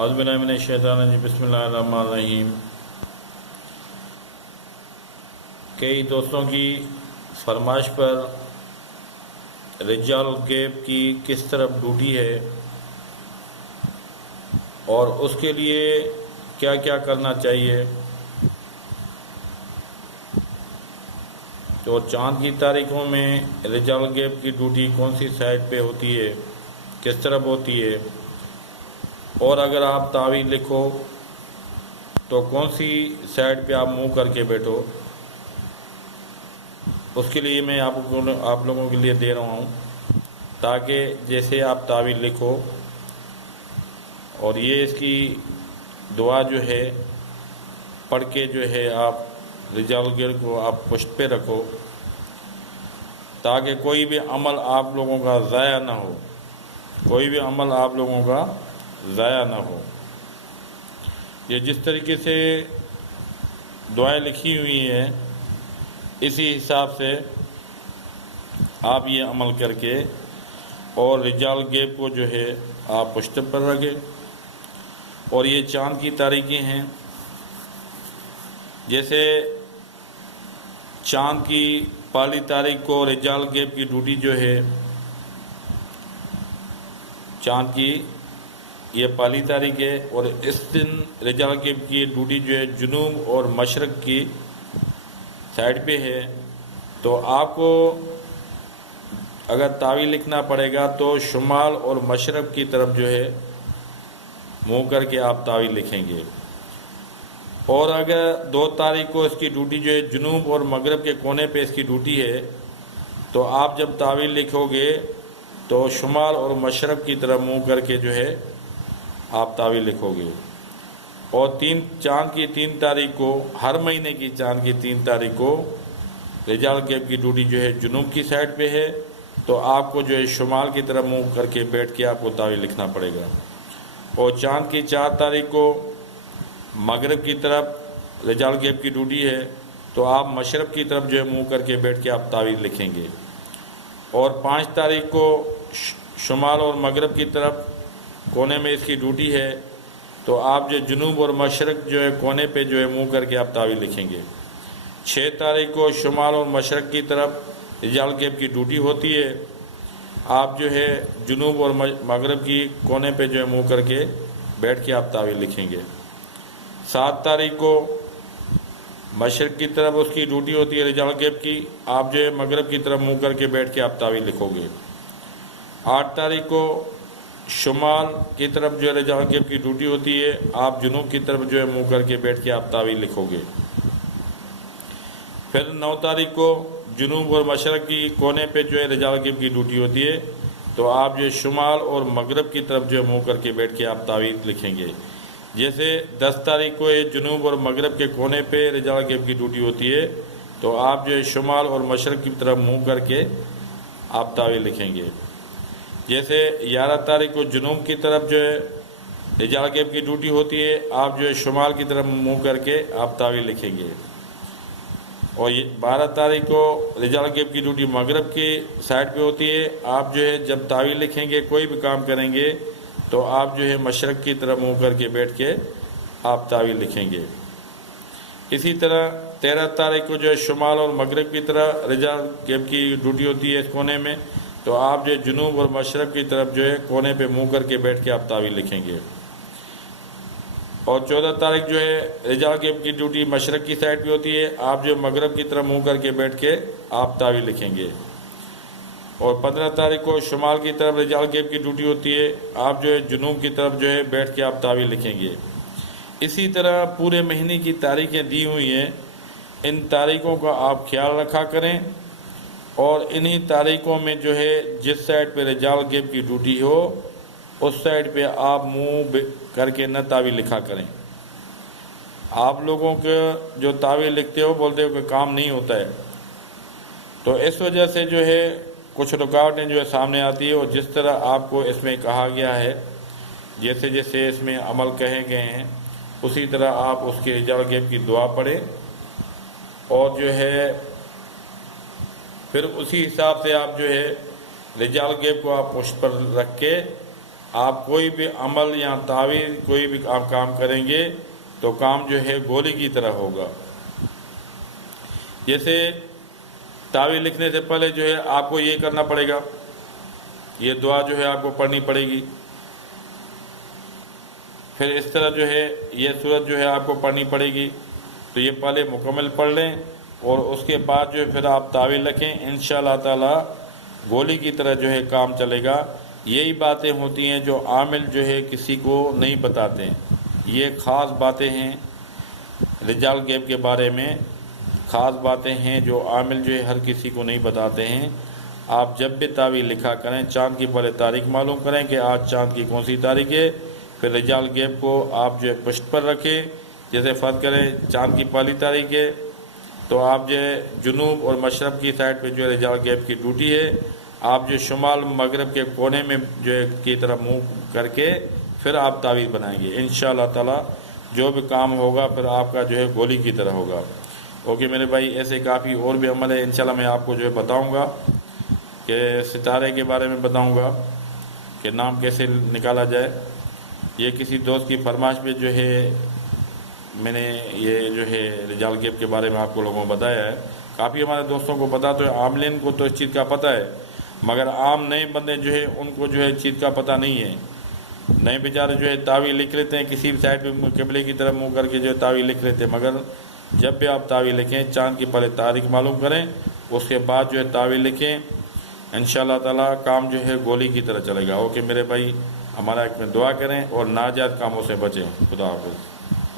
اعوذ باللہ من الشیطان الرجیم بسم اللہ الرحمن الرحیم۔ کئی دوستوں کی فرمائش پر رجال الغیب کی کس طرف ڈیوٹی ہے اور اس کے لیے کیا کیا کرنا چاہیے، تو چاند کی تاریخوں میں رجال الغیب کی ڈیوٹی کون سی سائٹ پہ ہوتی ہے، کس طرف ہوتی ہے، اور اگر آپ تعویذ لکھو تو کون سی سائڈ پہ آپ منہ کر کے بیٹھو، اس کے لیے میں آپ لوگوں کے لیے دے رہا ہوں، تاکہ جیسے آپ تعویذ لکھو اور یہ اس کی دعا جو ہے پڑھ کے جو ہے آپ رجال الغیب کو آپ پشت پہ رکھو، تاکہ کوئی بھی عمل آپ لوگوں کا ضائع نہ ہو، کوئی بھی عمل آپ لوگوں کا ضائع نہ ہو۔ یہ جس طریقے سے دعائیں لکھی ہوئی ہیں اسی حساب سے آپ یہ عمل کر کے اور رجال الغیب کو جو ہے آپ پشت پر رکھیں۔ اور یہ چاند کی تاریخیں ہیں، جیسے چاند کی پہلی تاریخ کو رجال الغیب کی ڈیوٹی جو ہے، چاند کی یہ پہلی تاریخ ہے، اور اس دن رجال الغیب کی ڈیوٹی جو ہے جنوب اور مشرق کی سائڈ پہ ہے۔ تو آپ کو اگر تعویذ لکھنا پڑے گا تو شمال اور مشرق کی طرف جو ہے منہ کر کے آپ تعویذ لکھیں گے، اور اگر 2 تاریخ کو اس کی ڈیوٹی جو ہے جنوب اور مغرب کے کونے پہ اس کی ڈیوٹی ہے، تو آپ جب تعویذ لکھو گے تو شمال اور مشرق کی طرف منہ کر کے جو ہے آپ تعویذ لکھو گے۔ اور چاند کی 3 تاریخ کو، ہر مہینے کی چاند کی 3 تاریخ کو رجال الغیب کی ڈیوٹی جو ہے جنوب کی سائڈ پہ ہے، تو آپ کو جو ہے شمال کی طرف منہ کر کے بیٹھ کے آپ کو تعویذ لکھنا پڑے گا۔ اور چاند کی 4 تاریخ کو مغرب کی طرف رجال الغیب کی ڈیوٹی ہے، تو آپ مشرق کی طرف جو ہے منہ کر کے بیٹھ کے آپ تعویذ لکھیں گے۔ اور 5 تاریخ کو شمال اور مغرب کی طرف کونے میں اس کی ڈیوٹی ہے، تو آپ جو جنوب اور مشرق جو ہے کونے پہ جو ہے منہ کر کے آپ تعویذ لکھیں گے۔ 6 تاریخ کو شمال اور مشرق کی طرف رجال الغیب کی ڈیوٹی ہوتی ہے، آپ جو ہے جنوب اور مغرب کی کونے پہ جو ہے منہ کر کے بیٹھ کے آپ تعویذ لکھیں گے۔ 7 تاریخ کو مشرق کی طرف اس کی ڈیوٹی ہوتی ہے رجال الغیب کی، آپ جو ہے مغرب کی طرف منہ کر کے بیٹھ کے آپ تعویذ لکھو گے۔ 8 تاریخ کو شمال کی طرف جو ہے رجال الغیب کی ڈیوٹی ہوتی ہے، آپ جنوب کی طرف جو ہے منہ کر کے بیٹھ کے آپ تعویذ لکھو گے۔ پھر 9 تاریخ کو جنوب اور مشرق کی کونے پہ جو ہے رجال الغیب کی ڈیوٹی ہوتی ہے، تو آپ جو ہے شمال اور مغرب کی طرف جو ہے منہ کر کے بیٹھ کے آپ تعویذ لکھیں گے۔ جیسے 10 تاریخ کو یہ جنوب اور مغرب کے کونے پہ رجال الغیب کی ڈیوٹی ہوتی ہے، تو آپ جو ہے شمال اور مشرق کی طرف منہ کر کے آپ تعویذ لکھیں گے۔ جیسے 11 تاریخ کو جنوب کی طرف جو ہے رجال الغیب کی ڈیوٹی ہوتی ہے، آپ جو ہے شمال کی طرف منہ کر کے آپ تعویذ لکھیں گے۔ اور 12 تاریخ کو رجال الغیب کی ڈیوٹی مغرب کی سائڈ پہ ہوتی ہے، آپ جو ہے جب تعویذ لکھیں گے، کوئی بھی کام کریں گے، تو آپ جو ہے مشرق کی طرف منہ کر کے بیٹھ کے آپ تعویذ لکھیں گے۔ اسی طرح 13 تاریخ کو جو ہے شمال اور مغرب کی طرح رجال الغیب کی ڈیوٹی ہوتی ہے اس کونے میں، تو آپ جو جنوب اور مشرق کی طرف جو ہے کونے پہ منہ کر کے بیٹھ کے آپ تعویذ لکھیں گے۔ اور 14 تاریخ جو ہے رجال الغیب کی ڈیوٹی مشرق کی سائڈ پہ ہوتی ہے، آپ جو مغرب کی طرف منہ کر کے بیٹھ کے آپ تعویذ لکھیں گے۔ اور 15 تاریخ کو شمال کی طرف رجال الغیب کی ڈیوٹی ہوتی ہے، آپ جو ہے جنوب کی طرف جو ہے بیٹھ کے آپ تعویذ لکھیں گے۔ اسی طرح پورے مہینے کی تاریخیں دی ہوئی ہیں، ان تاریخوں کا آپ خیال رکھا کریں، اور انہی تاریخوں میں جو ہے جس سائڈ پہ رجال الغیب کی ڈیوٹی ہو اس سائڈ پہ آپ منہ کر کے نہ تعویذ لکھا کریں۔ آپ لوگوں کے جو تعویذ لکھتے ہو بولتے ہو کہ کام نہیں ہوتا ہے، تو اس وجہ سے جو ہے کچھ رکاوٹیں جو ہے سامنے آتی ہے، اور جس طرح آپ کو اس میں کہا گیا ہے، جیسے جیسے اس میں عمل کہے گئے ہیں، اسی طرح آپ اس کے رجال الغیب کی دعا پڑھیں، اور جو ہے پھر اسی حساب سے آپ جو ہے رجال الغیب کو آپ پشت پر رکھ کے آپ کوئی بھی عمل یا تعویذ کوئی بھی آپ کام کریں گے تو کام جو ہے گولی کی طرح ہوگا۔ جیسے تعویذ لکھنے سے پہلے جو ہے آپ کو یہ کرنا پڑے گا، یہ دعا جو ہے آپ کو پڑھنی پڑے گی، پھر اس طرح جو ہے یہ سورت جو ہے آپ کو پڑھنی پڑے گی، تو یہ پہلے مکمل پڑھ لیں اور اس کے بعد جو ہے پھر آپ تعویذ لکھیں، انشاءاللہ تعالی گولی کی طرح جو ہے کام چلے گا۔ یہی باتیں ہوتی ہیں جو عامل جو ہے کسی کو نہیں بتاتے ہیں، یہ خاص باتیں ہیں رجال غیب کے بارے میں، خاص باتیں ہیں جو عامل جو ہے ہر کسی کو نہیں بتاتے ہیں۔ آپ جب بھی تعویذ لکھا کریں، چاند کی پہلے تاریخ معلوم کریں کہ آج چاند کی کون سی تاریخ ہے، پھر رجال غیب کو آپ جو ہے پشت پر رکھیں۔ جیسے فرض کریں چاند کی پہلی تاریخ ہے تو آپ جو ہے جنوب اور مشرق کی سائڈ پہ جو ہے رجال غیب کی ڈیوٹی ہے، آپ جو شمال مغرب کے کونے میں جو ہے کی طرف منہ کر کے پھر آپ تعویذ بنائیں گے، انشاءاللہ تعالی جو بھی کام ہوگا پھر آپ کا جو ہے گولی کی طرح ہوگا۔ اوکے میرے بھائی، ایسے کافی اور بھی عمل ہے، انشاءاللہ میں آپ کو جو ہے بتاؤں گا کہ ستارے کے بارے میں بتاؤں گا کہ نام کیسے نکالا جائے۔ یہ کسی دوست کی فرمائش پہ جو ہے میں نے یہ جو ہے رجال غیب کے بارے میں آپ کو لوگوں کو بتایا ہے۔ کافی ہمارے دوستوں کو پتہ تو ہے، عاملین کو تو اس چیز کا پتہ ہے، مگر عام نئے بندے جو ہے ان کو جو ہے اس چیز کا پتہ نہیں ہے۔ نئے بیچارے جو ہے تعویذ لکھ لیتے ہیں، کسی بھی سائڈ پہ قبلے کی طرف منہ کر کے جو ہے تعویذ لکھ لیتے ہیں، مگر جب بھی آپ تعویذ لکھیں چاند کی پہلے تاریخ معلوم کریں، اس کے بعد جو ہے تعویذ لکھیں، انشاءاللہ تعالی کام جو ہے گولی کی طرح چلے گا۔ اوکے میرے بھائی، ہمارا ایک میں دعا کریں اور ناجائز کاموں سے بچیں۔ خدا حافظ۔